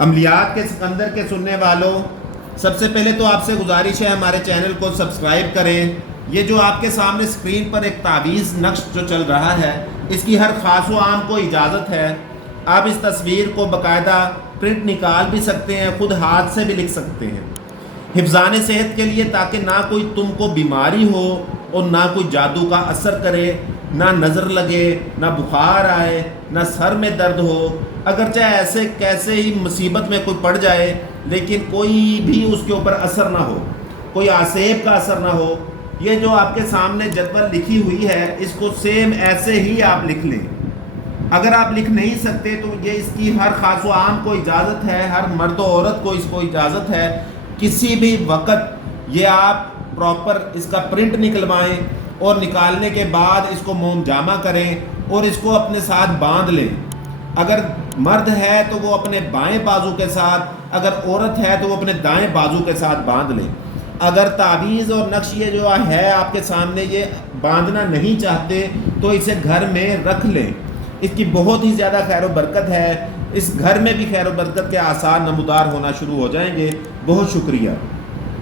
عملیات کے سکندر کے سننے والوں، سب سے پہلے تو آپ سے گزارش ہے ہمارے چینل کو سبسکرائب کریں۔ یہ جو آپ کے سامنے اسکرین پر ایک تعویذ نقش جو چل رہا ہے، اس کی ہر خاص و عام کو اجازت ہے۔ آپ اس تصویر کو باقاعدہ پرنٹ نکال بھی سکتے ہیں، خود ہاتھ سے بھی لکھ سکتے ہیں، حفظان صحت کے لیے، تاکہ نہ کوئی تم کو بیماری ہو اور نہ کوئی جادو کا اثر کرے، نہ نظر لگے، نہ بخار آئے، نہ سر میں درد ہو۔ اگرچہ ایسے کیسے ہی مصیبت میں کوئی پڑ جائے، لیکن کوئی بھی اس کے اوپر اثر نہ ہو، کوئی آسیب کا اثر نہ ہو۔ یہ جو آپ کے سامنے جدول لکھی ہوئی ہے، اس کو سیم ایسے ہی آپ لکھ لیں۔ اگر آپ لکھ نہیں سکتے تو یہ اس کی ہر خاص و عام کو اجازت ہے، ہر مرد و عورت کو اس کو اجازت ہے، کسی بھی وقت یہ آپ پراپر اس کا پرنٹ نکلوائیں اور نکالنے کے بعد اس کو موم جامع کریں اور اس کو اپنے ساتھ باندھ لیں۔ اگر مرد ہے تو وہ اپنے بائیں بازو کے ساتھ، اگر عورت ہے تو وہ اپنے دائیں بازو کے ساتھ باندھ لیں۔ اگر تعویذ اور نقش یہ جو ہے آپ کے سامنے یہ باندھنا نہیں چاہتے تو اسے گھر میں رکھ لیں۔ اس کی بہت ہی زیادہ خیر و برکت ہے، اس گھر میں بھی خیر و برکت کے آثار نمودار ہونا شروع ہو جائیں گے۔ بہت شکریہ۔